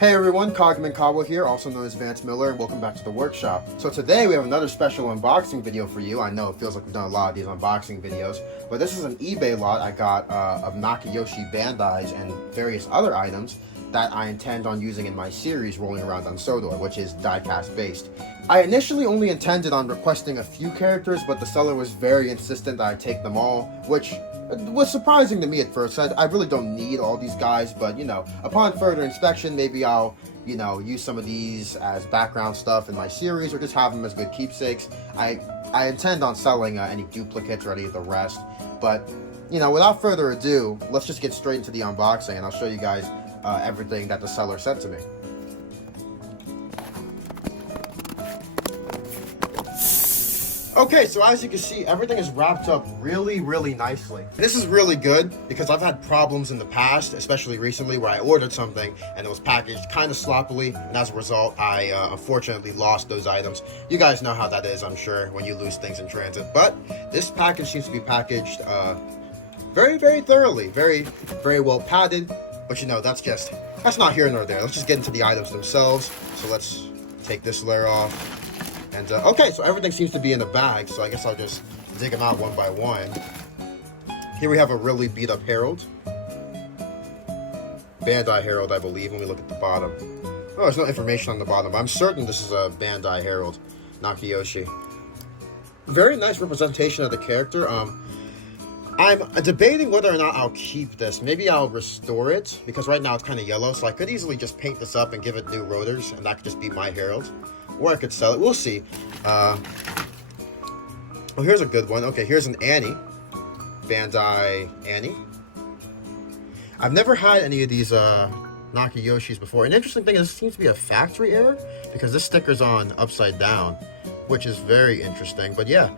Hey everyone, Kagamin Convo here, also known as Vance Miller, and welcome back to the workshop. So today we have another special unboxing video for you. I know it feels like we've done a lot of these unboxing videos, but this is an eBay lot I got of Nakayoshi Bandai's and various other items that I intend on using in my series Rolling Around on Sodor, which is diecast based. I initially only intended on requesting a few characters, but the seller was very insistent that I take them all, which was surprising to me at first. I really don't need all these guys, but you know, upon further inspection, maybe I'll, you know, use some of these as background stuff in my series, or just have them as good keepsakes. I intend on selling any duplicates or any of the rest, but you know, without further ado, let's just get straight into the unboxing, and I'll show you guys everything that the seller sent to me. Okay, so as you can see, everything is wrapped up really nicely. This is really good because I've had problems in the past, especially recently, where I ordered something and it was packaged kind of sloppily, and as a result, I unfortunately lost those items. You guys know how that is, I'm sure, when you lose things in transit. But this package seems to be packaged very thoroughly, very well padded. But you know, that's not here nor there. Let's just get into the items themselves. So let's take this layer off. And okay, so everything seems to be in a bag, so I guess I'll just dig them out one by one. Here we have a really beat up Herald. Bandai Herald, I believe, when we look at the bottom. Oh, there's no information on the bottom, but I'm certain this is a Bandai Herald, Nakayoshi. Very nice representation of the character. I'm debating whether or not I'll keep this. Maybe I'll restore it, because right now it's kind of yellow, so I could easily just paint this up and give it new rotors, and that could just be my Herald. Or I could sell it. We'll see. Oh, here's a good one. Okay, here's an Annie. Bandai Annie. I've never had any of these Nakayoshis before. An interesting thing is this seems to be a factory error, because this sticker's on upside down, which is very interesting. But yeah,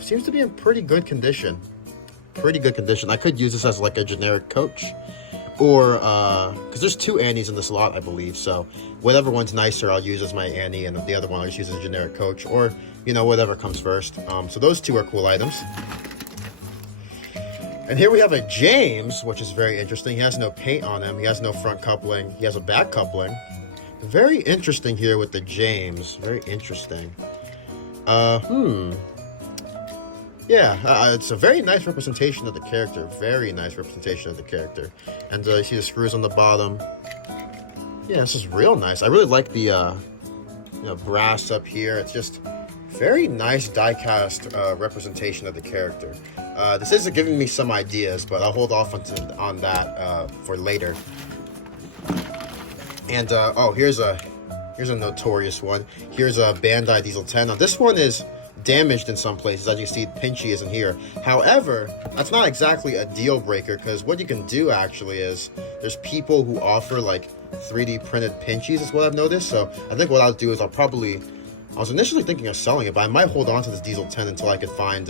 seems to be in pretty good condition. I could use this as like a generic coach. Or, because there's two Annies in this lot, I believe, so whatever one's nicer, I'll use as my Annie, and the other one I'll just use as a generic coach, or, you know, whatever comes first. So those two are cool items. And here we have a James, which is very interesting. He has no paint on him, he has no front coupling, he has a back coupling. Very interesting here with the James, very interesting. Yeah, it's a very nice representation of the character. And you see the screws on the bottom. Yeah, this is real nice. I really like the you know, brass up here. It's just very nice die-cast representation of the character. This is giving me some ideas, but I'll hold off on that for later. And oh, here's a notorious one. Here's a Bandai Diesel 10. Now this one is damaged in some places. As you see, Pinchy isn't here. However, that's not exactly a deal breaker, because what you can do actually is there's people who offer like 3D printed Pinchies, is what I've noticed. So I think what I'll do is I was initially thinking of selling it, but I might hold on to this Diesel 10 until I could find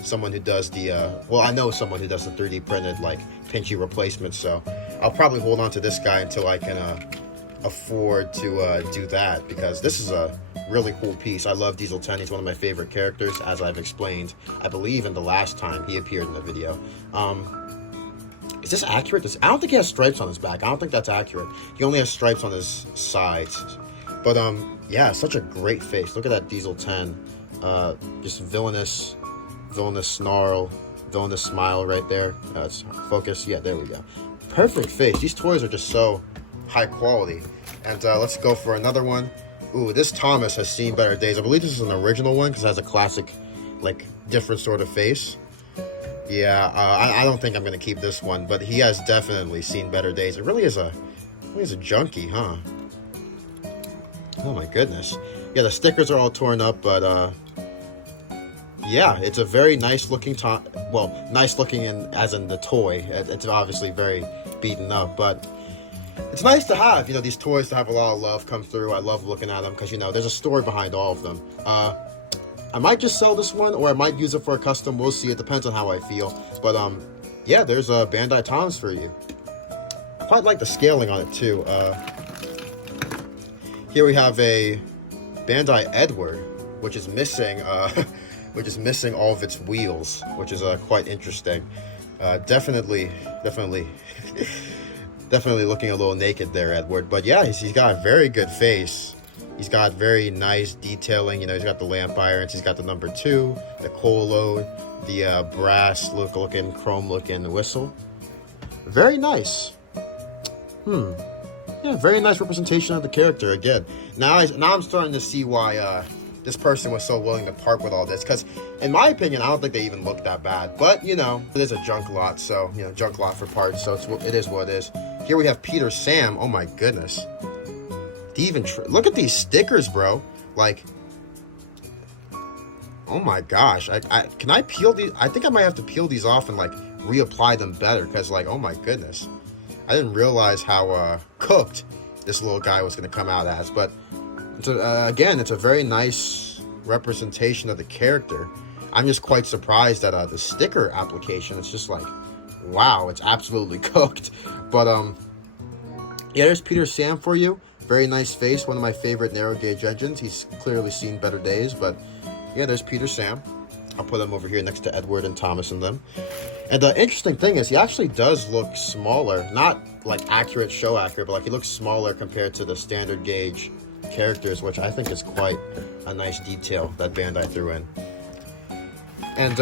someone who does the well, I know someone who does the 3D printed like Pinchy replacements, so I'll probably hold on to this guy until I can afford to do that, because this is a really cool piece. I love Diesel 10. He's one of my favorite characters, as I've explained, I believe, in the last time he appeared in the video. Is this accurate? I don't think he has stripes on his back. I don't think that's accurate. He only has stripes on his sides. But yeah, such a great face. Look at that Diesel 10. Just villainous snarl, villainous smile right there. It's focus. Yeah, there we go. Perfect face. These toys are just so high quality. And let's go for another one. Ooh, this Thomas has seen better days. I believe this is an original one because it has a classic, like, different sort of face. Yeah, I don't think I'm going to keep this one, but he has definitely seen better days. It really is a junkie, huh? Oh my goodness. Yeah, the stickers are all torn up, but yeah, it's a very nice looking well, nice looking as in the toy. It's obviously very beaten up, but it's nice to have, you know, these toys to have a lot of love come through. I love looking at them because, you know, there's a story behind all of them. I might just sell this one, or I might use it for a custom. We'll see. It depends on how I feel. But yeah, there's a Bandai Toms for you. I quite like the scaling on it too. Here we have a Bandai Edward, which is missing all of its wheels, which is quite interesting. Definitely Definitely looking a little naked there, Edward. But yeah, he's got a very good face. He's got very nice detailing. You know, he's got the lamp irons. He's got the number 2, the coal load, the brass looking, chrome looking whistle. Very nice. Yeah, very nice representation of the character again. Now I'm starting to see why this person was so willing to part with all this. Because in my opinion, I don't think they even look that bad. But, you know, it is a junk lot. So, you know, junk lot for parts. So it is what it is. Here we have Peter Sam. Oh my goodness. Look at these stickers, bro. Like, oh my gosh. Can I peel these? I think I might have to peel these off and like reapply them better. Because like, oh my goodness. I didn't realize how cooked this little guy was going to come out as. But again, it's a very nice representation of the character. I'm just quite surprised that the sticker application, it's just like, wow, it's absolutely cooked. But yeah, there's Peter Sam for you. Very nice face, one of my favorite narrow gauge engines. He's clearly seen better days, but yeah, there's Peter Sam. I'll put him over here next to Edward and Thomas and them. And the interesting thing is he actually does look smaller, not like accurate, show accurate, but like he looks smaller compared to the standard gauge characters, which I think is quite a nice detail that Bandai threw in. And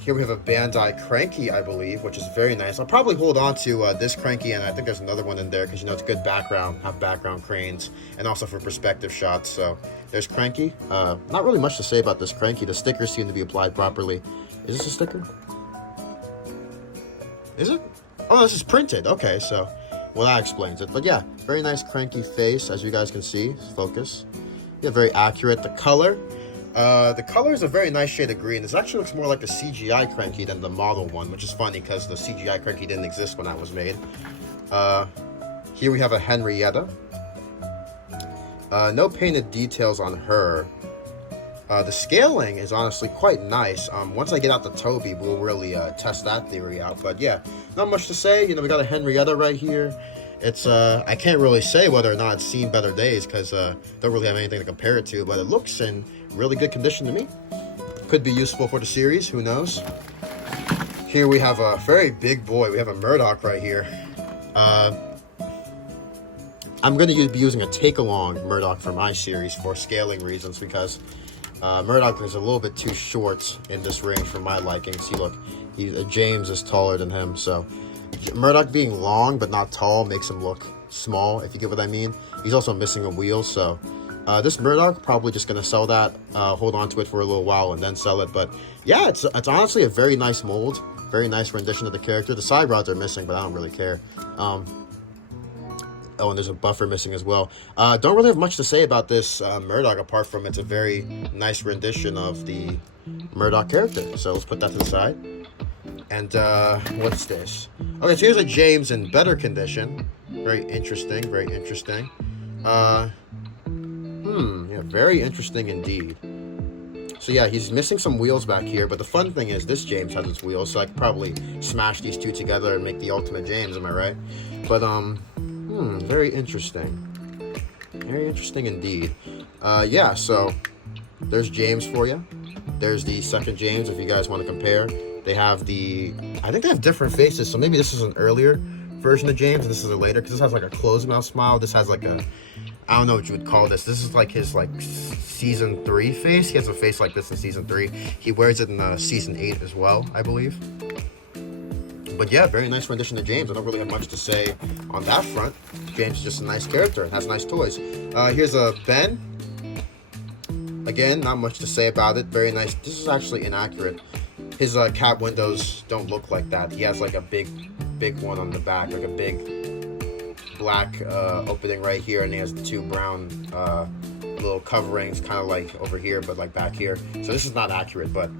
here we have a Bandai Cranky, I believe, which is very nice. I'll probably hold on to this Cranky, and I think there's another one in there because, you know, it's good background, have background cranes, and also for perspective shots. So there's Cranky. Not really much to say about this Cranky. The stickers seem to be applied properly. Is this a sticker? Is it? Oh, this is printed. Okay, so, well, that explains it. But yeah, very nice Cranky face, as you guys can see. Focus. Yeah, very accurate. The color is a very nice shade of green. This actually looks more like the CGI Cranky than the model one, which is funny because the CGI Cranky didn't exist when that was made. Here we have a Henrietta. No painted details on her. The scaling is honestly quite nice. Once I get out the Toby, we'll really test that theory out. But yeah, not much to say. You know, we got a Henrietta right here. It's I can't really say whether or not it's seen better days because don't really have anything to compare it to, but it looks in really good condition to me. Could be useful for the series, who knows. Here we have a very big boy. We have a Murdoch right here. I'm going to be using a take-along Murdoch for my series for scaling reasons because Murdoch is a little bit too short in this range for my liking. See, look, James is taller than him, so Murdoch being long but not tall makes him look small, if you get what I mean. He's also missing a wheel, so this Murdoch, probably just going to sell that, hold on to it for a little while and then sell it. But yeah, it's honestly a very nice mold, very nice rendition of the character. The side rods are missing, but I don't really care. Oh, and there's a buffer missing as well. Don't really have much to say about this Murdoch, apart from it's a very nice rendition of the Murdoch character. So let's put that to the side. And what's this? Okay, so here's a James in better condition. Very interesting, very interesting. Yeah, very interesting indeed. So yeah, he's missing some wheels back here, but the fun thing is this James has its wheels, so I could probably smash these two together and make the ultimate James, am I right? But very interesting. Very interesting indeed. Yeah, so there's James for you. There's the second James if you guys want to compare. They have I think they have different faces, so maybe this is an earlier version of James and this is a later, because this has like a closed mouth smile. This has like a, I don't know what you would call this. This is like his season 3 face. He has a face like this in season 3. He wears it in season 8 as well, I believe. But yeah, very nice rendition of James. I don't really have much to say on that front. James is just a nice character and has nice toys. Here's a Ben. Again, not much to say about it. Very nice. This is actually inaccurate. His cab windows don't look like that. He has like a big one on the back, like a big black opening right here, and he has the two brown little coverings, kind of like over here, but like back here. So this is not accurate, but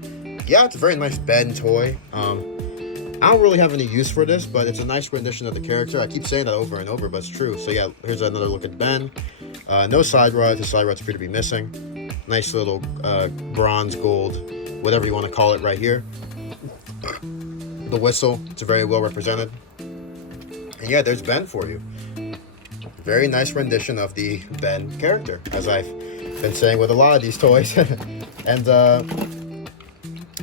yeah, it's a very nice Ben toy. I don't really have any use for this, but it's a nice rendition of the character. I keep saying that over and over, but it's true. So yeah, here's another look at Ben. No side rods. The side rods appear to be missing. Nice little bronze, gold, whatever you want to call it right here. The whistle, it's very well represented. And yeah, there's Ben for you. Very nice rendition of the Ben character, as I've been saying with a lot of these toys. And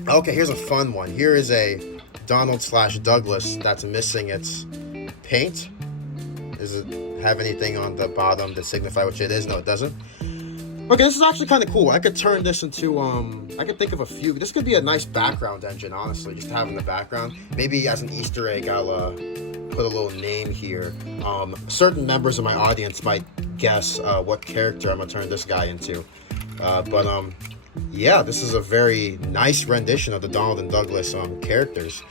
okay, here's a fun one. Here is a Donald / Douglas that's missing its paint. Does it have anything on the bottom to signify which it is? No, it doesn't. Okay, this is actually kind of cool. I could turn this into, I could think of a few. This could be a nice background engine, honestly, just to have in the background. Maybe as an Easter egg, I'll put a little name here. Certain members of my audience might guess what character I'm going to turn this guy into. Yeah, this is a very nice rendition of the Donald and Douglas characters.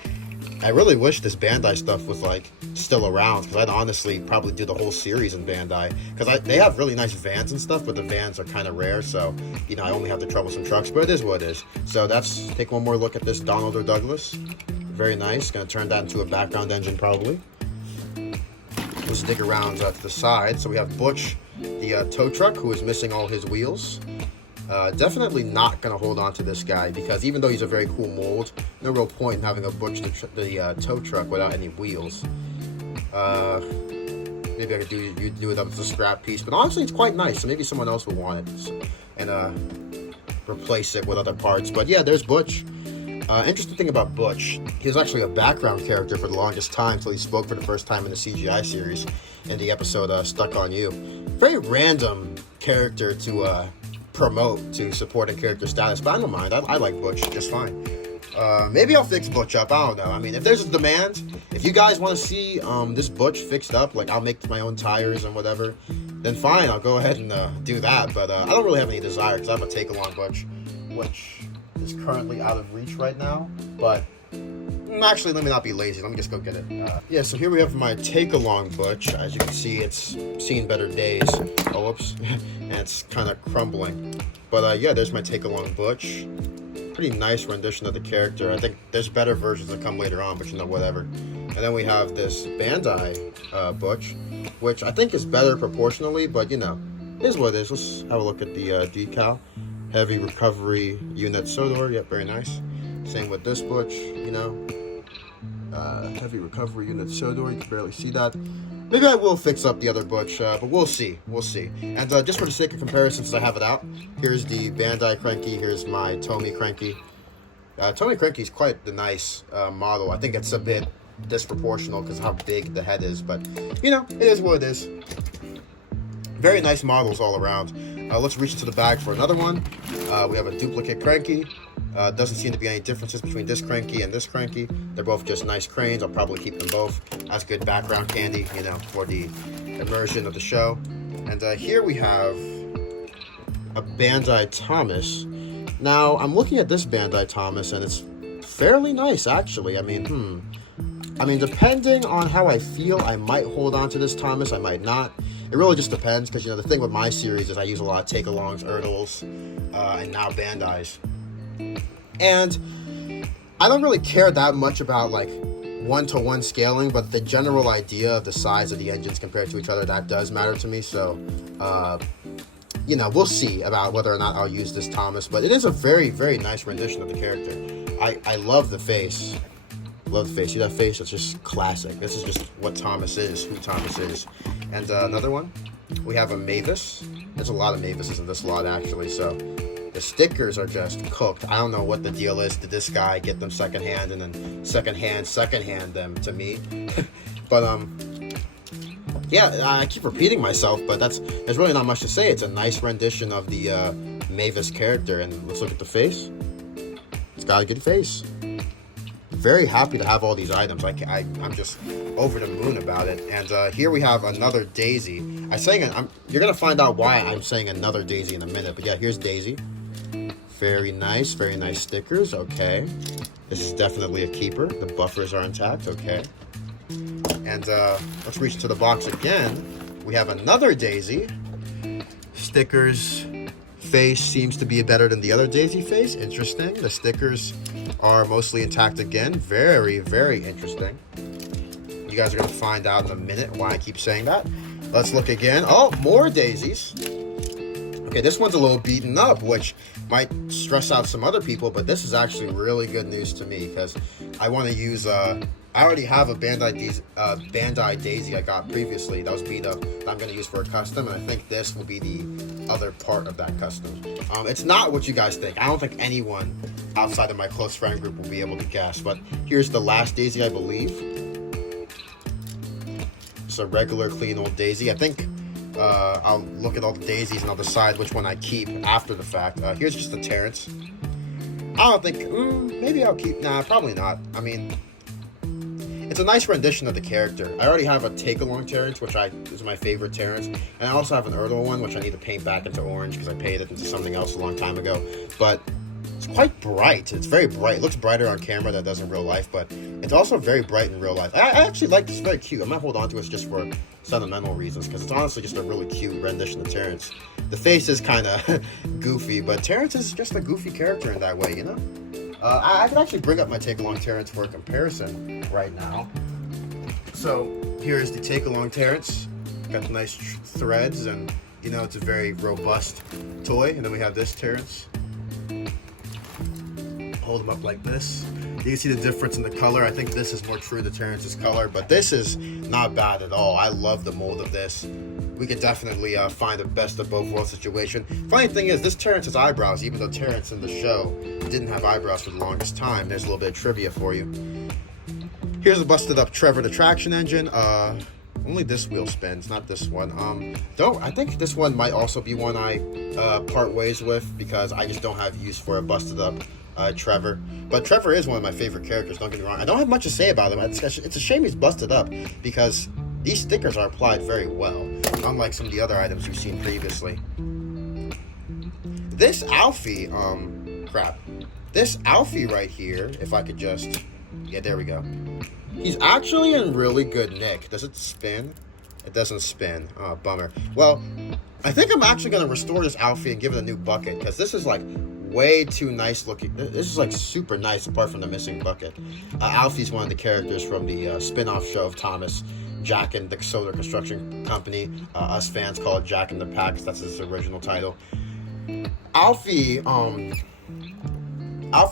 I really wish this Bandai stuff was like still around, because I'd honestly probably do the whole series in Bandai, because they have really nice vans and stuff, but the vans are kind of rare, so you know I only have the troublesome trucks, but it is what it is. So that's, take one more look at this Donald or Douglas. Very nice. Gonna turn that into a background engine probably. Let's dig around to the side. So we have Butch, the tow truck, who is missing all his wheels. Definitely not going to hold on to this guy, because even though he's a very cool mold, no real point in having a Butch the tow truck without any wheels. Maybe I could do it up as a scrap piece, but honestly it's quite nice, so maybe someone else will want it and replace it with other parts. But yeah, there's Butch. Interesting thing about Butch, he was actually a background character for the longest time until he spoke for the first time in the CGI series in the episode Stuck on You. Very random character to promote to supporting character status, but I don't mind. I like Butch just fine. Maybe I'll fix Butch up, I don't know. I mean, if there's a demand, if you guys want to see this Butch fixed up, like I'll make my own tires and whatever, then fine, I'll go ahead and do that. But I don't really have any desire, because I have a take-along Butch, which is currently out of reach right now. But actually, let me not be lazy. Let me just go get it. Yeah, so here we have my take-along Butch. As you can see, it's seen better days. Oh, whoops. And it's kind of crumbling. But yeah, there's my take-along Butch. Pretty nice rendition of the character. I think there's better versions that come later on, but you know, whatever. And then we have this Bandai Butch, which I think is better proportionally, but you know, is what it is. Let's have a look at the decal. Heavy recovery unit Sodor. Yep, very nice. Same with this Butch, you know. Heavy recovery unit Sodor. You can barely see that. Maybe I will fix up the other Butch, but we'll see. We'll see. And just for the sake of comparison, since I have it out, here's the Bandai Cranky. Here's my Tomy Cranky. Tomy Cranky is quite the nice model. I think it's a bit disproportional because of how big the head is, but you know, it is what it is. Very nice models all around. Let's reach into the bag for another one. We have a duplicate Cranky. Doesn't seem to be any differences between this Cranky and this Cranky. They're both just nice cranes. I'll probably keep them both as good background candy, you know, for the immersion of the show. And here we have a Bandai Thomas. Now, I'm looking at this Bandai Thomas, and it's fairly nice, actually. I mean, depending on how I feel, I might hold on to this Thomas, I might not. It really just depends, because, you know, the thing with my series is I use a lot of take-alongs, Erdls, and now Bandais. And I don't really care that much about, like, one-to-one scaling, but the general idea of the size of the engines compared to each other, that does matter to me. So, you know, we'll see about whether or not I'll use this Thomas, but it is a very, very nice rendition of the character. I love the face. Love the face. See that face? It's just classic. This is just what Thomas is, who Thomas is. And another one, we have a Mavis. There's a lot of Mavises in this lot, actually, so the stickers are just cooked. I don't know what the deal is. Did this guy get them secondhand and then secondhand them to me? But yeah, I keep repeating myself, but there's really not much to say. It's a nice rendition of the Mavis character, and let's look at the face. It's got a good face. Very happy to have all these items. I'm just over the moon about it. And here we have another Daisy. You're gonna find out why I'm saying another Daisy in a minute. But yeah, here's Daisy. Very nice stickers. Okay, this is definitely a keeper. The buffers are intact. Okay, and let's reach to the box again. We have another Daisy. Stickers. Face seems to be better than the other Daisy face. Interesting. The stickers are mostly intact again. Very, very interesting. You guys are going to find out in a minute why I keep saying that. Let's look again. Oh, more Daisies. Okay, this one's a little beaten up, which might stress out some other people, but this is actually really good news to me, because I want to use I already have a Bandai Daisy I got previously that was beat up that I'm going to use for a custom, and I think this will be the other part of that custom. It's not what you guys think. I don't think anyone outside of my close friend group will be able to guess, but here's the last Daisy, I believe. Just a regular, clean old daisy. I think I'll look at all the daisies and I'll decide which one I keep after the fact. Here's just the Terrence. I don't think, maybe I'll keep, nah, probably not. I mean, it's a nice rendition of the character. I already have a take-along Terrence, which is my favorite Terrence, and I also have an Erdl one, which I need to paint back into orange because I painted it into something else a long time ago. But it's quite bright. It's very bright. It looks brighter on camera than it does in real life, but it's also very bright in real life. I actually like this. It's very cute. I'm not hold on to it just for sentimental reasons because it's honestly just a really cute rendition of Terrence. The face is kind of goofy, but Terrence is just a goofy character in that way, you know? I could actually bring up my take-along Terrence for a comparison right now. So here's the take-along Terrence. Got the nice threads, and you know it's a very robust toy. And then we have this Terrence. Hold them up like this. You can see the difference in the color. I think this is more true to Terrence's color, but this is not bad at all. I love the mold of this. We could definitely find a best of both worlds situation. Funny thing is, this Terrence has eyebrows, even though Terrence in the show didn't have eyebrows for the longest time. There's a little bit of trivia for you. Here's a busted up Trevor the traction engine. Only this wheel spins, not this one. Though I think this one might also be one I part ways with because I just don't have use for a busted up Trevor. But Trevor is one of my favorite characters, don't get me wrong. I don't have much to say about him. It's a shame he's busted up because these stickers are applied very well, unlike some of the other items you've seen previously. This Alfie, this Alfie right here, if I could just, yeah, there we go. He's actually in really good nick. Does it spin? It doesn't spin. Oh, bummer. Well, I think I'm actually going to restore this Alfie and give it a new bucket, because this is like way too nice looking. This is like super nice apart from the missing bucket. Alfie's one of the characters from the spin-off show of Thomas, Jack and the Sodor Construction Company. Us fans call it Jack and the Pack, that's his original title. Alfie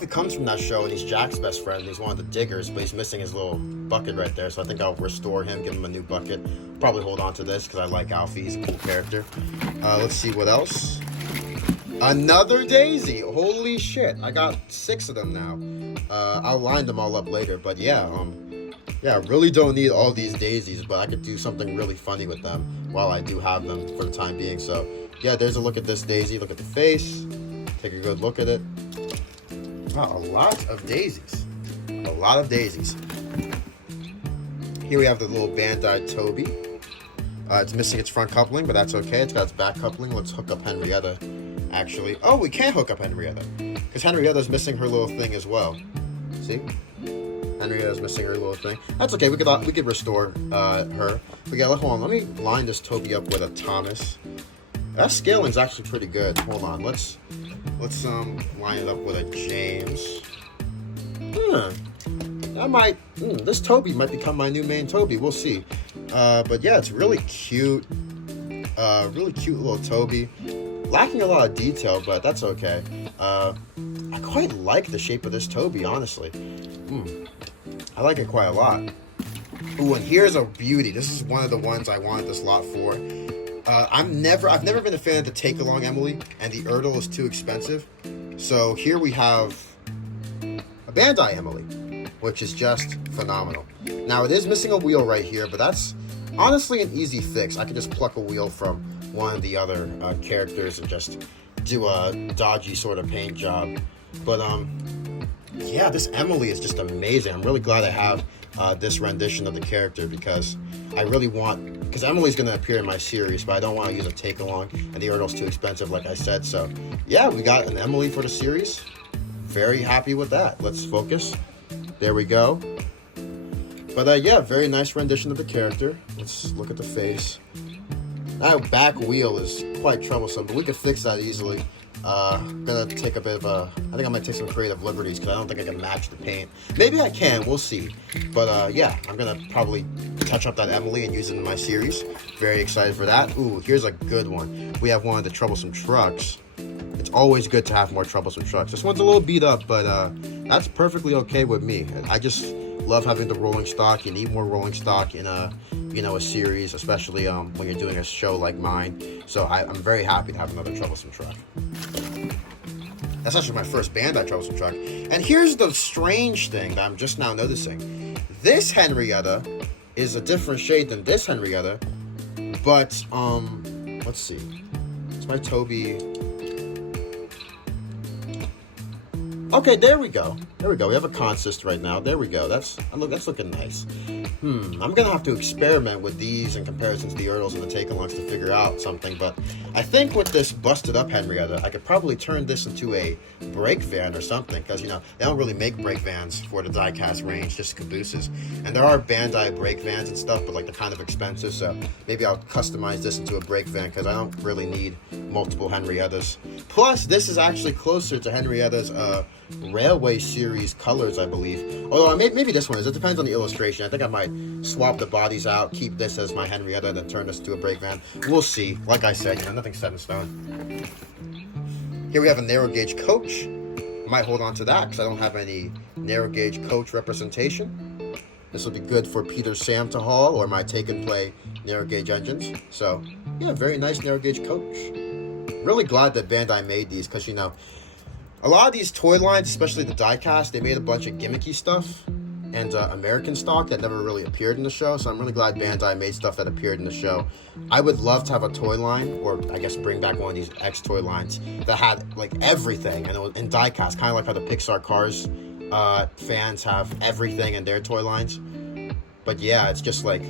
comes from that show, and he's Jack's best friend. He's one of the diggers, but he's missing his little bucket right there, so I think I'll restore him, give him a new bucket. Probably hold on to this, because I like Alfie. He's a cool character. Let's see what else. Another daisy! Holy shit, I got 6 of them now. I'll line them all up later, but yeah, I really don't need all these daisies, but I could do something really funny with them while I do have them for the time being. So, yeah, there's a look at this daisy. Look at the face. Take a good look at it. Wow, a lot of daisies. A lot of daisies. Here we have the little Bandai Toby. It's missing its front coupling, but that's okay. It's got its back coupling. Let's hook up Henrietta, actually. Oh, we can't hook up Henrietta, because Henrietta's missing her little thing as well. See? Henrietta's missing her little thing. That's okay. We could restore her. Hold on. Let me line this Toby up with a Thomas. That scaling's actually pretty good. Hold on. Let's line it up with a James. This Toby might become my new main Toby. We'll see. But yeah, it's really cute. Really cute little Toby. Lacking a lot of detail, but that's okay. I quite like the shape of this Toby, honestly. I like it quite a lot. Ooh, and here's a beauty. This is one of the ones I wanted this lot for. I've never been a fan of the take-along Emily, and the Erdl is too expensive. So here we have a Bandai Emily, which is just phenomenal. Now, it is missing a wheel right here, but that's honestly an easy fix. I can just pluck a wheel from one of the other characters and just do a dodgy sort of paint job. But, yeah, this Emily is just amazing. I'm really glad I have this rendition of the character, because I really want, because Emily's going to appear in my series, but I don't want to use a take-along, and the Erdl's too expensive, like I said. So, yeah, we got an Emily for the series. Very happy with that. Let's focus. There we go. But, yeah, very nice rendition of the character. Let's look at the face. That back wheel is quite troublesome, but we could fix that easily. I'm gonna take a bit of I think I might take some creative liberties, because I don't think I can match the paint. Maybe I can, we'll see. But yeah, I'm gonna probably touch up that Emily and use it in my series. Very excited for that. Ooh, here's a good one. We have one of the troublesome trucks. It's always good to have more troublesome trucks. This one's a little beat up, but that's perfectly okay with me. I just love having the rolling stock. You need more rolling stock in a series, especially when you're doing a show like mine. So I'm very happy to have another troublesome truck. That's actually my first Bandai troublesome truck. And here's the strange thing that I'm just now noticing. This Henrietta is a different shade than this Henrietta. But, let's see. It's my Toby. Okay, there we go. There we go. We have a consist right now. There we go. That's looking nice. I'm gonna have to experiment with these in comparison to the Erdls and the Take-Alongs to figure out something, but I think with this busted up Henrietta, I could probably turn this into a brake van or something, because, you know, they don't really make brake vans for the diecast range, just cabooses. And there are Bandai brake vans and stuff, but, like, they're kind of expensive, so maybe I'll customize this into a brake van, because I don't really need multiple Henriettas. Plus, this is actually closer to Henrietta's Railway series colors, I believe. Although maybe this one is. It depends on the illustration. I think I might swap the bodies out, keep this as my Henrietta, and then turn this to a brake van. We'll see. Like I said, you know, nothing's set in stone. Here we have a narrow gauge coach. I might hold on to that because I don't have any narrow gauge coach representation. This will be good for Peter Sam to haul or my take and play narrow gauge engines. So yeah, very nice narrow gauge coach. Really glad that Bandai made these because, you know, a lot of these toy lines, especially the diecast, they made a bunch of gimmicky stuff and American stock that never really appeared in the show. So I'm really glad Bandai made stuff that appeared in the show. I would love to have a toy line, or I guess bring back one of these X toy lines that had like everything, and it was in diecast, kind of like how the Pixar Cars fans have everything in their toy lines. But yeah, it's just like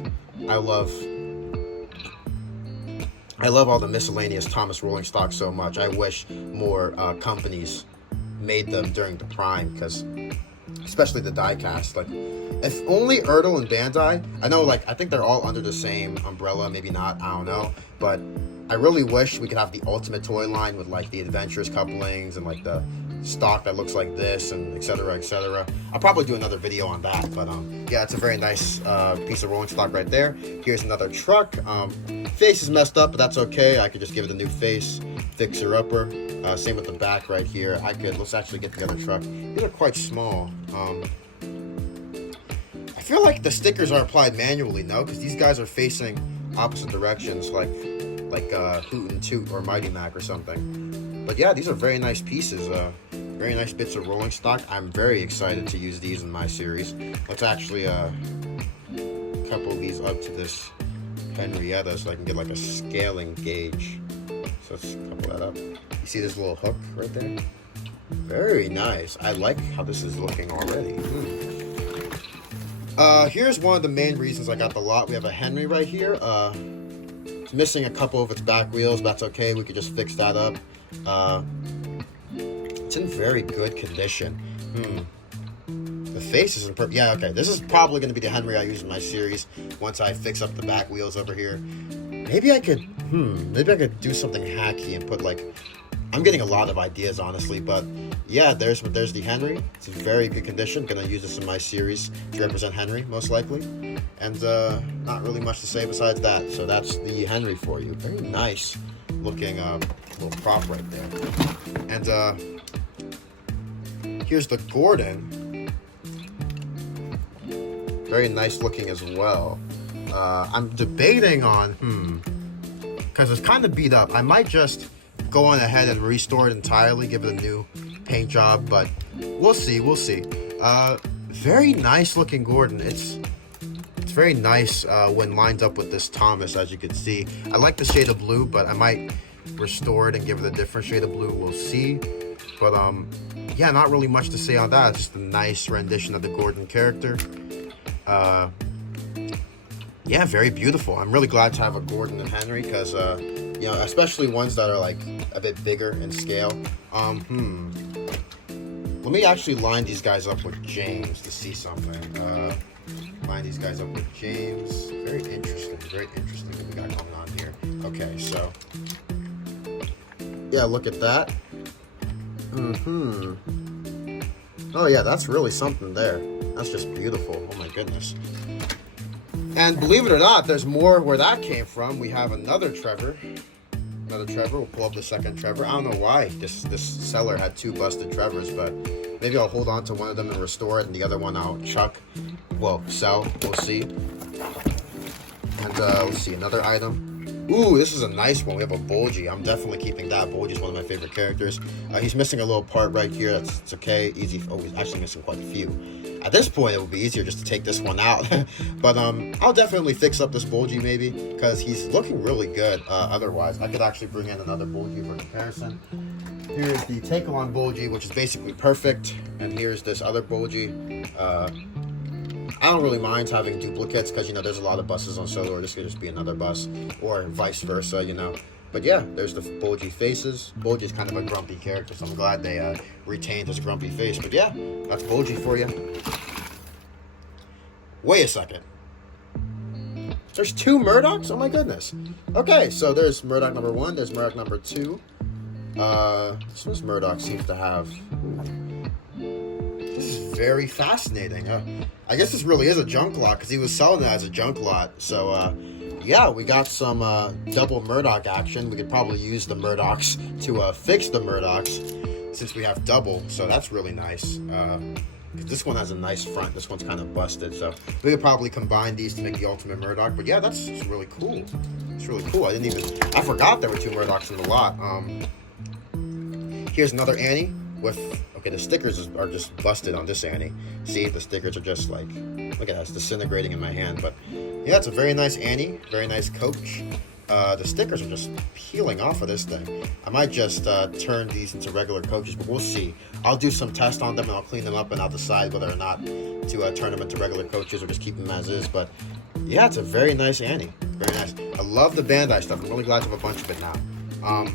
I love all the miscellaneous Thomas Rolling stock so much. I wish more companies made them during the prime, because especially the diecast, like if only Erdl and Bandai, I know, like I think they're all under the same umbrella, maybe not, I don't know, but I really wish we could have the ultimate toy line with like the adventurous couplings and like the stock that looks like this and etc, etc. I'll probably do another video on that, but yeah, it's a very nice piece of rolling stock right there. Here's another truck. Face is messed up, but that's okay. I could just give it a new face, fixer upper. Same with the back right here. Let's actually get the other truck. These are quite small. I feel like the stickers are applied manually, no? Because these guys are facing opposite directions, like Hoot and Toot or Mighty Mac or something. But yeah, these are very nice pieces. Very nice bits of rolling stock. I'm very excited to use these in my series. Let's actually couple these up to this Henrietta so I can get like a scaling gauge. So let's couple that up. You see this little hook right there? Very nice. I like how this is looking already. Here's one of the main reasons I got the lot. We have a Henry right here. It's missing a couple of its back wheels. That's okay. We could just fix that up. It's in very good condition. The face is in perfect. Yeah, okay. This is probably going to be the Henry I use in my series once I fix up the back wheels over here. Maybe I could do something hacky and put like, I'm getting a lot of ideas honestly, but yeah, there's the Henry. It's in very good condition. Gonna use this in my series to represent Henry most likely, and not really much to say besides that. So that's the Henry for you. Very nice looking little prop right there. And here's the Gordon. Very nice looking as well. I'm debating on because it's kind of beat up. I might just go on ahead and restore it entirely, give it a new paint job, but we'll see. Very nice looking Gordon. It's very nice when lined up with this Thomas, as you can see. I like the shade of blue, but I might restore it and give it a different shade of blue. We'll see. But yeah, not really much to say on that. It's just a nice rendition of the Gordon character. Yeah, very beautiful. I'm really glad to have a Gordon and Henry because you know, especially ones that are like a bit bigger in scale. Let me actually line these guys up with James to see something. Line these guys up with James. Very interesting what we got going on here. Okay, so yeah, look at that. Oh yeah, that's really something there. That's just beautiful. Oh my goodness. And believe it or not, there's more where that came from. We have another Trevor. We'll pull up the second Trevor. I don't know why this seller had two busted Trevors, but maybe I'll hold on to one of them and restore it, and the other one I'll chuck. Well, sell. We'll see. And let's see, another item. Ooh, this is a nice one. We have a Bulgy. I'm definitely keeping that. Bulgy's one of my favorite characters. He's missing a little part right here. It's okay. Easy. Oh, he's actually missing quite a few. At this point, it would be easier just to take this one out. But I'll definitely fix up this Bulgy maybe, because he's looking really good. Otherwise, I could actually bring in another Bulgy for comparison. Here's the take-along Bulgy, which is basically perfect. And here's this other Bulgy. I don't really mind having duplicates because, you know, there's a lot of buses on Sodor. This could just be another bus or vice versa, you know. But yeah, there's the Bulgy faces. Bulgy's kind of a grumpy character, so I'm glad they retained his grumpy face. But yeah, that's Bulgy for you. Wait a second. There's 2 Murdochs? Oh my goodness. Okay, so there's Murdoch number 1. There's Murdoch number 2. This one's Murdoch seems to have... This is very fascinating. I guess this really is a junk lot because he was selling it as a junk lot. So, yeah, we got some double Murdoch action. We could probably use the Murdochs to fix the Murdochs since we have double. So that's really nice. This one has a nice front. This one's kind of busted. So we could probably combine these to make the ultimate Murdoch. But yeah, that's really cool. It's really cool. I forgot there were 2 Murdochs in the lot. Here's another Annie with... Okay, the stickers are just busted on this Annie. See, the stickers are just like, look at that, it's disintegrating in my hand. But yeah, it's a very nice Annie, very nice coach. The stickers are just peeling off of this thing. I might just turn these into regular coaches, but we'll see. I'll do some tests on them and I'll clean them up and I'll decide whether or not to turn them into regular coaches or just keep them as is. But yeah, it's a very nice Annie, very nice. I love the Bandai stuff. I'm really glad to have a bunch of it now.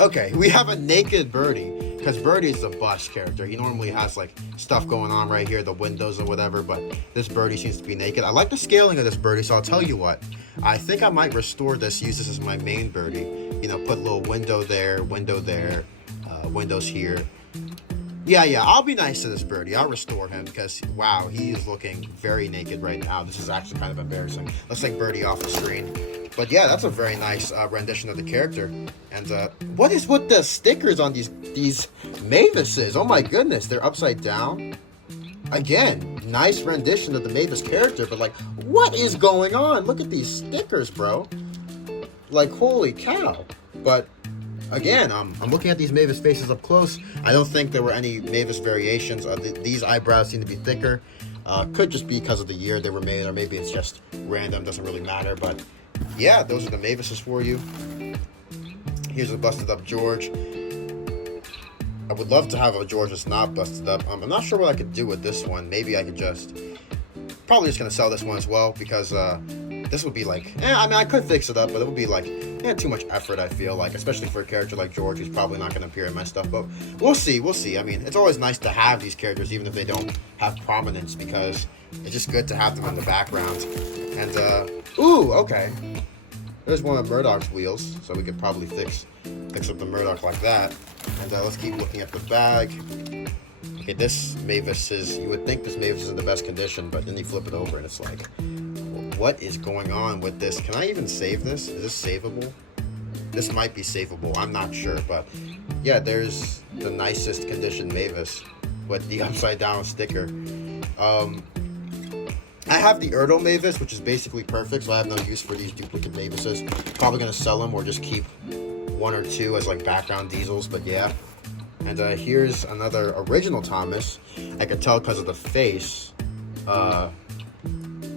Okay, we have a naked Birdie. Because Birdie's a bust character. He normally has like stuff going on right here, the windows or whatever, but this Birdie seems to be naked. I like the scaling of this Birdie, so I'll tell you what. I think I might restore this, use this as my main Birdie. You know, put a little window there, windows here. Yeah, I'll be nice to this Birdie. I'll restore him because, wow, he is looking very naked right now. This is actually kind of embarrassing. Let's take Birdie off the screen. But yeah, that's a very nice rendition of the character. And what is with the stickers on these Mavises? Oh my goodness, they're upside down. Again, nice rendition of the Mavis character, but like, what is going on? Look at these stickers, bro. Like, holy cow. But again, I'm looking at these Mavis faces up close. I don't think there were any Mavis variations. These eyebrows seem to be thicker. Could just be because of the year they were made, or maybe it's just random, doesn't really matter. But yeah, those are the Mavises for you. Here's a busted up George. I would love to have a George that's not busted up. I'm not sure what I could do with this one. Maybe I could probably just gonna sell this one as well, because this would be like, I mean, I could fix it up, but it would be like, too much effort, I feel like, especially for a character like George, who's probably not going to appear in my stuff, but we'll see. I mean, it's always nice to have these characters, even if they don't have prominence, because it's just good to have them in the background. And, ooh, okay. There's one of Murdoch's wheels, so we could probably fix up the Murdoch like that. And let's keep looking at the bag. Okay, this Mavis you would think this Mavis is in the best condition, but then you flip it over and it's like, what is going on with this? Can I even save this? Is this savable? This might be savable. I'm not sure, but yeah, there's the nicest condition Mavis with the upside down sticker. I have the Ertl Mavis, which is basically perfect, so I have no use for these duplicate Mavises. Probably gonna sell them or just keep 1 or 2 as like background diesels, but yeah. And here's another original Thomas. I could tell because of the face.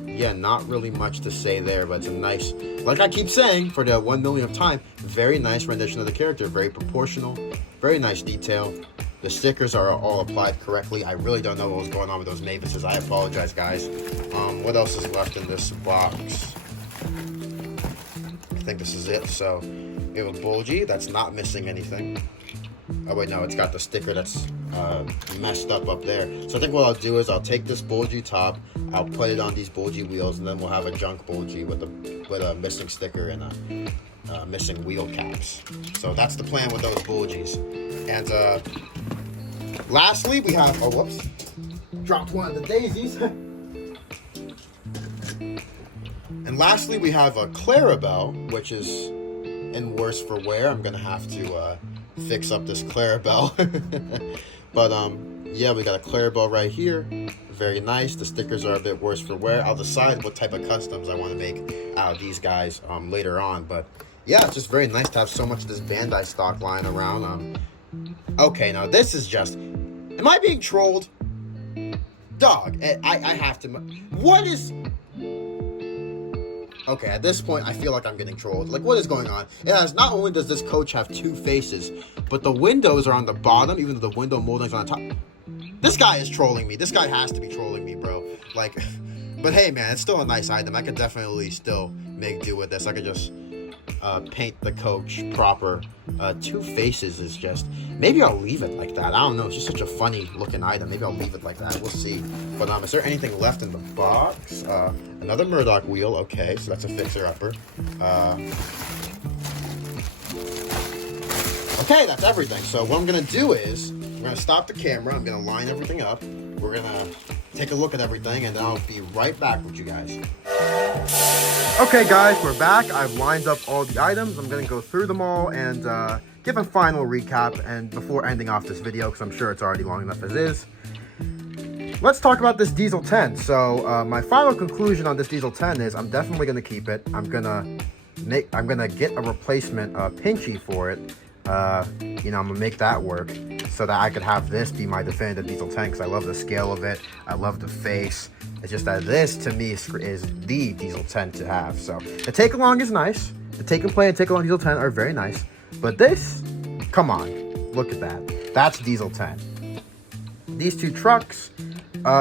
Yeah, not really much to say there, but it's a nice, like I keep saying for the 1 millionth time, very nice rendition of the character, very proportional, very nice detail. The stickers are all applied correctly. I really don't know what was going on with those Mavises. I apologize, guys. What else is left in this box? I think this is it. So we have a Bulgy that's not missing anything. Oh wait, no, it's got the sticker that's messed up there. So I think what I'll do is I'll take this Bulgy top, I'll put it on these Bulgy wheels, and then we'll have a junk Bulgy with a missing sticker and a missing wheel caps. So that's the plan with those Bulgies. And lastly, we have, oh whoops, dropped one of the daisies. And lastly, we have a Clarabelle, which is in worse for wear. I'm gonna have to fix up this Clarabelle. But yeah, we got a Clarabelle right here. very nice. The stickers are a bit worse for wear. I'll decide what type of customs I want to make out of these guys later on. But yeah, it's just very nice to have so much of this Bandai stock lying around. Okay, now this is just... Am I being trolled? Dog, I have to... What is... Okay, at this point, I feel like I'm getting trolled. Like, what is going on? It has, not only does this coach have 2 faces, but the windows are on the bottom, even though the window molding's on the top. This guy is trolling me. This guy has to be trolling me, bro. Like, but hey, man, it's still a nice item. I could definitely still make do with this. I could just paint the coach proper. 2 faces is just... Maybe I'll leave it like that. I don't know. It's just such a funny looking item. Maybe I'll leave it like that. We'll see. But is there anything left in the box? Another Murdoch wheel. Okay, so that's a fixer-upper. Okay, that's everything. So what I'm going to do is... I'm going to stop the camera. I'm going to line everything up. We're going to take a look at everything, and then I'll be right back with you guys. Okay, guys, we're back. I've lined up all the items. I'm going to go through them all and give a final recap and before ending off this video, because I'm sure it's already long enough as is. Let's talk about this Diesel 10. So my final conclusion on this Diesel 10 is I'm definitely going to keep it. I'm gonna get a replacement Pinchy for it. You know, I'm gonna make that work so that I could have this be my definitive Diesel 10, because I love the scale of it. I love the face. It's just that this, to me, is the Diesel 10 to have. So the take along is nice. The take and play and take along Diesel 10 are very nice. But this, come on, look at that. That's Diesel 10. These 2 trucks,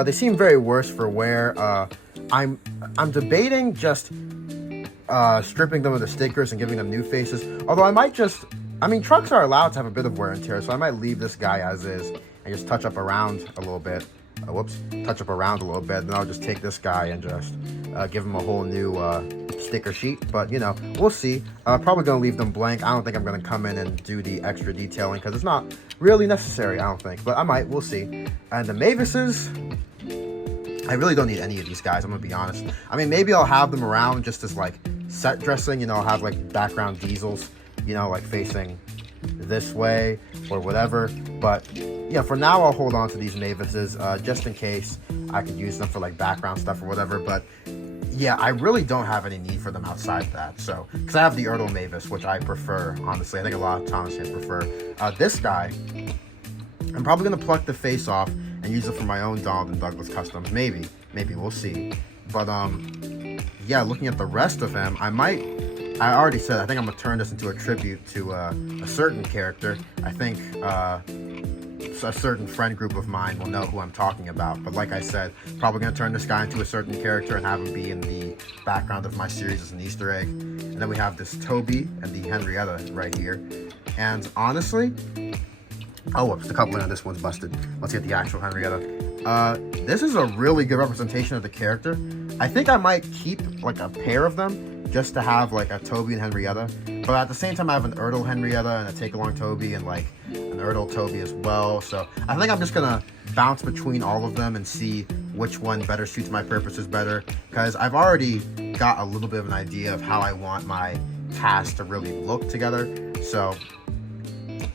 they seem very worse for wear. I'm debating just stripping them of the stickers and giving them new faces. Although I might just... I mean, trucks are allowed to have a bit of wear and tear, so I might leave this guy as is and just touch up around a little bit. Touch up around a little bit. Then I'll just take this guy and just give him a whole new sticker sheet. But, you know, we'll see. Probably going to leave them blank. I don't think I'm going to come in and do the extra detailing because it's not really necessary, I don't think. But I might. We'll see. And the Mavises... I really don't need any of these guys, I'm going to be honest. I mean, maybe I'll have them around just as, like, set dressing. You know, I'll have, like, background diesels. You know, like facing this way or whatever. But yeah, for now I'll hold on to these Mavises just in case I could use them for like background stuff or whatever. But yeah, I really don't have any need for them outside of that. So, because I have the Ertl Mavis, which I prefer, honestly. I think a lot of Thomas fans prefer. This guy, I'm probably going to pluck the face off and use it for my own Donald and Douglas customs. Maybe, we'll see. But yeah, looking at the rest of him, I already said, I think I'm going to turn this into a tribute to a certain character. I think a certain friend group of mine will know who I'm talking about. But like I said, probably going to turn this guy into a certain character and have him be in the background of my series as an Easter egg. And then we have this Toby and the Henrietta right here. And honestly... Oh, whoops, the coupling on this one's busted. Let's get the actual Henrietta. This is a really good representation of the character. I think I might keep like a pair of them just to have like a Toby and Henrietta, but at the same time I have an Ertl Henrietta and a take along Toby and like an Ertl Toby as well. So I think I'm just gonna bounce between all of them and see which one better suits my purposes better, because I've already got a little bit of an idea of how I want my cast to really look together. So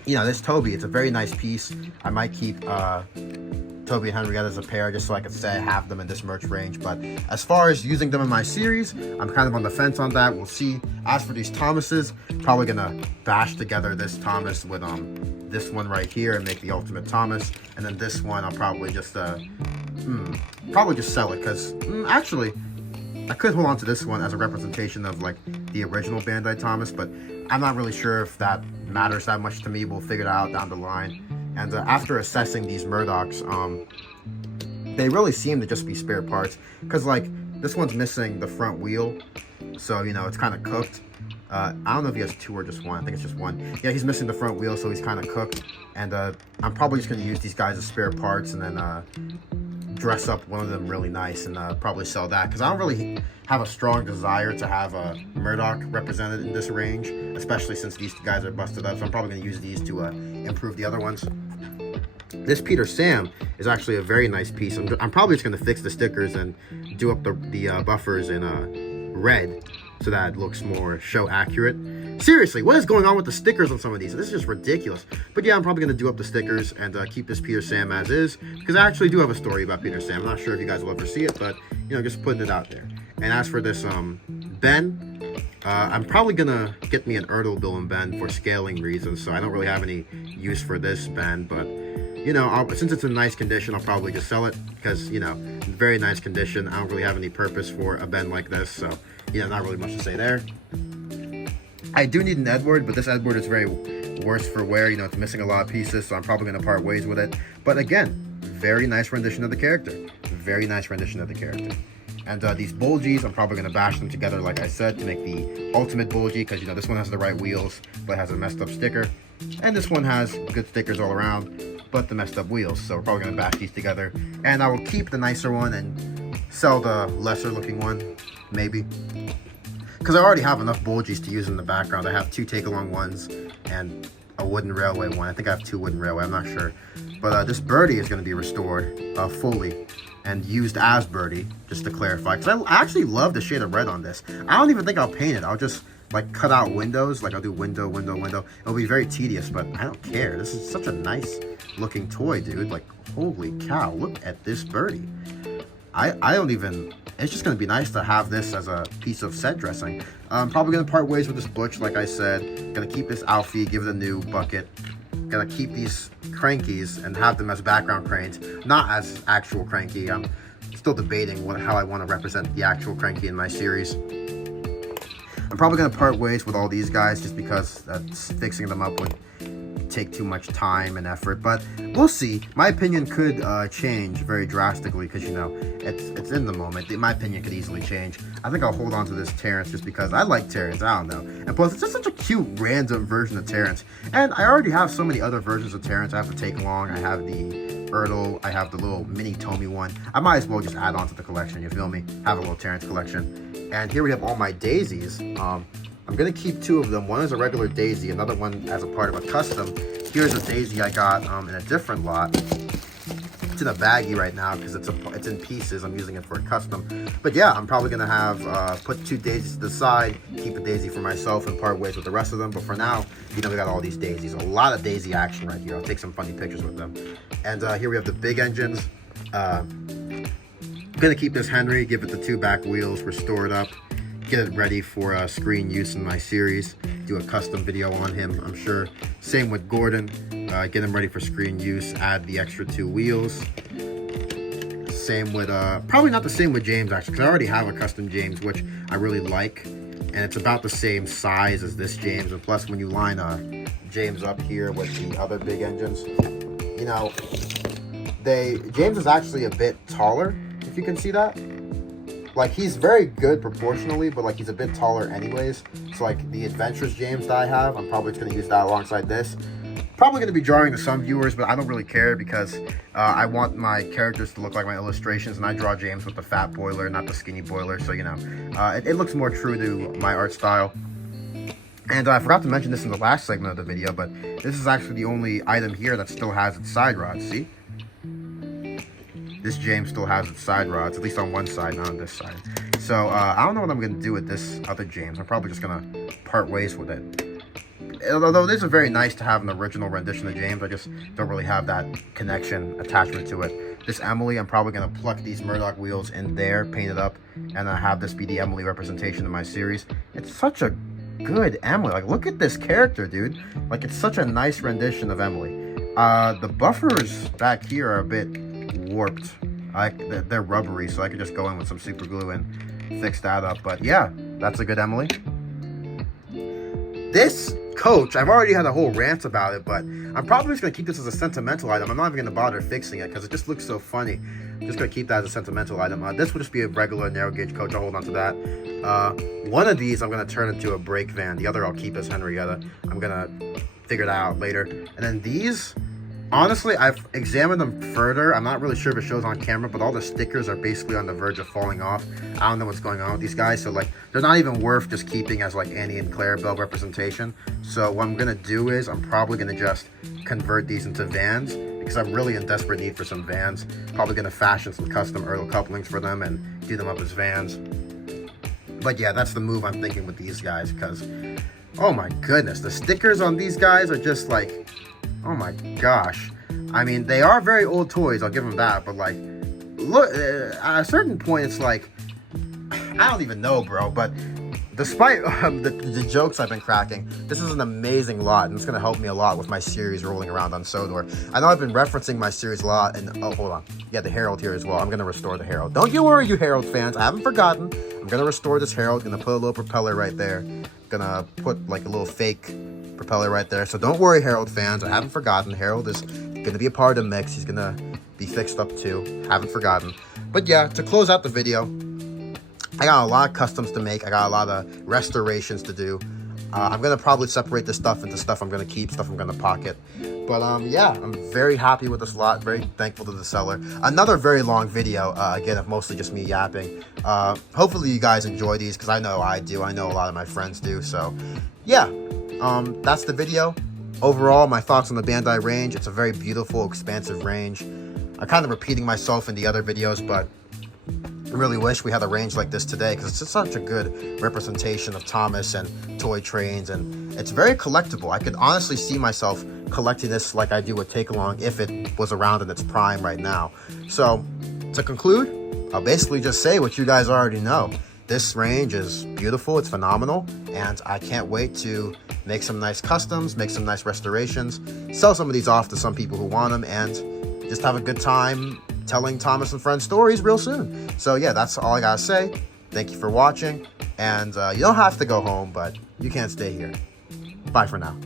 you know, this Toby, it's a very nice piece. I might keep Toby and Henrietta as a pair just so I could say I have them in this merch range. But as far as using them in my series, I'm kind of on the fence on that. We'll see. As for these Thomases, probably gonna bash together this Thomas with this one right here and make the ultimate Thomas. And then this one I'll probably just sell it, because actually I could hold on to this one as a representation of like the original Bandai Thomas, but I'm not really sure if that matters that much to me. We'll figure it out down the line. And after assessing these Murdochs, they really seem to just be spare parts. Because, like, this one's missing the front wheel. So, you know, it's kind of cooked. I don't know if he has 2 or just 1. I think it's just 1. Yeah, he's missing the front wheel, so he's kind of cooked. And I'm probably just going to use these guys as spare parts and then dress up one of them really nice and probably sell that. Because I don't really have a strong desire to have a Murdoch represented in this range, especially since these guys are busted up. So I'm probably going to use these to improve the other ones. This Peter Sam is actually a very nice piece. I'm probably just going to fix the stickers and do up the buffers in red so that it looks more show accurate. Seriously, what is going on with the stickers on some of these? This is just ridiculous. But yeah, I'm probably going to do up the stickers and keep this Peter Sam as is, because I actually do have a story about Peter Sam. I'm not sure if you guys will ever see it, but, you know, just putting it out there. And as for this Ben, I'm probably going to get me an Erdl Bill Ben for scaling reasons, so I don't really have any use for this Ben, but, you know, since it's in nice condition, I'll probably just sell it, because, you know, very nice condition. I don't really have any purpose for a Ben like this, so, you know, not really much to say there. I do need an Edward, but this Edward is very worse for wear. You know, it's missing a lot of pieces, so I'm probably going to part ways with it. But again, very nice rendition of the character. Very nice rendition of the character. And these Bulgies, I'm probably going to bash them together, like I said, to make the ultimate Bulgie, because, you know, this one has the right wheels, but has a messed up sticker. And this one has good stickers all around, but the messed up wheels. So we're probably going to bash these together. And I will keep the nicer one and sell the lesser looking one, maybe. Because I already have enough Bulgies to use in the background. I have 2 take-along ones and a wooden railway one. I think I have 2 wooden railway, I'm not sure. But this birdie is going to be restored fully and used as birdie, just to clarify. Because I actually love the shade of red on this. I don't even think I'll paint it. I'll just like cut out windows. Like I'll do window, window, window. It'll be very tedious, but I don't care. This is such a nice looking toy, dude. Like, holy cow, look at this birdie. I don't even... It's just going to be nice to have this as a piece of set dressing. I'm probably going to part ways with this Butch, like I said. Going to keep this Alfie, give it a new bucket. Going to keep these Crankies and have them as background cranes, not as actual Cranky. I'm still debating how I want to represent the actual Cranky in my series. I'm probably going to part ways with all these guys just because fixing them up would take too much time and effort, but we'll see. My opinion could change very drastically because, you know, it's in the moment. My opinion could easily change. I think I'll hold on to this Terrence just because I like Terrence. I don't know. And plus, it's just such a cute random version of Terrence. And I already have so many other versions of Terrence. I have the Take Along. I have the Erdl. I have the little mini Tomy one. I might as well just add on to the collection. You feel me? Have a little Terrence collection. And here we have all my daisies. I'm going to keep 2 of them. One is a regular daisy, another one as a part of a custom. Here's a daisy I got in a different lot. It's in a baggie right now because it's in pieces. I'm using it for a custom. But yeah, I'm probably going to have put 2 daisies to the side, keep a daisy for myself and part ways with the rest of them. But for now, you know, we got all these daisies. A lot of daisy action right here. I'll take some funny pictures with them. And here we have the big engines. I'm going to keep this Henry, give it the 2 back wheels, restore it up. Get it ready for screen use in my series. Do a custom video on him, I'm sure. Same with Gordon. Get him ready for screen use. Add the extra 2 wheels. Same with, probably not the same with James actually, because I already have a custom James, which I really like. And it's about the same size as this James. And plus, when you line James up here with the other big engines, you know, James is actually a bit taller, if you can see that. Like, he's very good proportionally, but, like, he's a bit taller anyways. So, like, the Adventures James that I have, I'm probably just going to use that alongside this. Probably going to be drawing to some viewers, but I don't really care because I want my characters to look like my illustrations, and I draw James with the fat boiler, not the skinny boiler. So, you know, it looks more true to my art style. And I forgot to mention this in the last segment of the video, but this is actually the only item here that still has its side rods, see? This James still has its side rods, at least on one side, not on this side. So, I don't know what I'm going to do with this other James. I'm probably just going to part ways with it. Although it is very nice to have an original rendition of James, I just don't really have that connection, attachment to it. This Emily, I'm probably going to pluck these Murdoch wheels in there, paint it up, and have this be the Emily representation of my series. It's such a good Emily. Like, look at this character, dude. Like, it's such a nice rendition of Emily. The buffers back here are a bit warped. They're rubbery, so I could just go in with some super glue and fix that up. But yeah, that's a good Emily. This coach, I've already had a whole rant about it, but I'm probably just going to keep this as a sentimental item. I'm not even going to bother fixing it because it just looks so funny. I'm just going to keep that as a sentimental item. This will just be a regular narrow gauge coach. I'll hold on to that. One of these I'm going to turn into a brake van. The other I'll keep as Henrietta. I'm going to figure that out later. And then these, honestly, I've examined them further. I'm not really sure if it shows on camera, but all the stickers are basically on the verge of falling off. I don't know what's going on with these guys. So, like, they're not even worth just keeping as, like, Annie and Clarabelle representation. So what I'm going to do is I'm probably going to just convert these into vans because I'm really in desperate need for some vans. Probably going to fashion some custom Erdl couplings for them and do them up as vans. But yeah, that's the move I'm thinking with these guys because Oh my goodness, the stickers on these guys are just like, oh my gosh. I mean, they are very old toys, I'll give them that, but like, look, at a certain point, it's like, I don't even know, bro, but despite the jokes I've been cracking, this is an amazing lot, and it's going to help me a lot with my series rolling around on Sodor. I know I've been referencing my series a lot, and oh, hold on. Yeah, the Herald here as well. I'm going to restore the Herald. Don't you worry, you Herald fans. I haven't forgotten. I'm going to restore this Herald. Going to put a little propeller right there. Going to put like a little fake propeller right there. So don't worry, Herald fans. I haven't forgotten. Herald is going to be a part of the mix. He's going to be fixed up too. Haven't forgotten. But yeah, to close out the video, I got a lot of customs to make. I got a lot of restorations to do. I'm going to probably separate this stuff into stuff I'm going to keep, stuff I'm going to pocket. But yeah, I'm very happy with this lot. Very thankful to the seller. Another very long video, again, of mostly just me yapping. Hopefully you guys enjoy these, because I know I do. I know a lot of my friends do. So yeah, that's the video. Overall, my thoughts on the Bandai range. It's a very beautiful, expansive range. I'm kind of repeating myself in the other videos, but I really wish we had a range like this today, because it's just such a good representation of Thomas and toy trains, and it's very collectible. I could honestly see myself collecting this like I do with Take Along if it was around in its prime right now. So to conclude, I'll basically just say what you guys already know. This range is beautiful, it's phenomenal, and I can't wait to make some nice customs, make some nice restorations, sell some of these off to some people who want them, and just have a good time telling Thomas and Friends stories real soon. So yeah, that's all I gotta say. Thank you for watching, and you don't have to go home, but you can't stay here. Bye for now.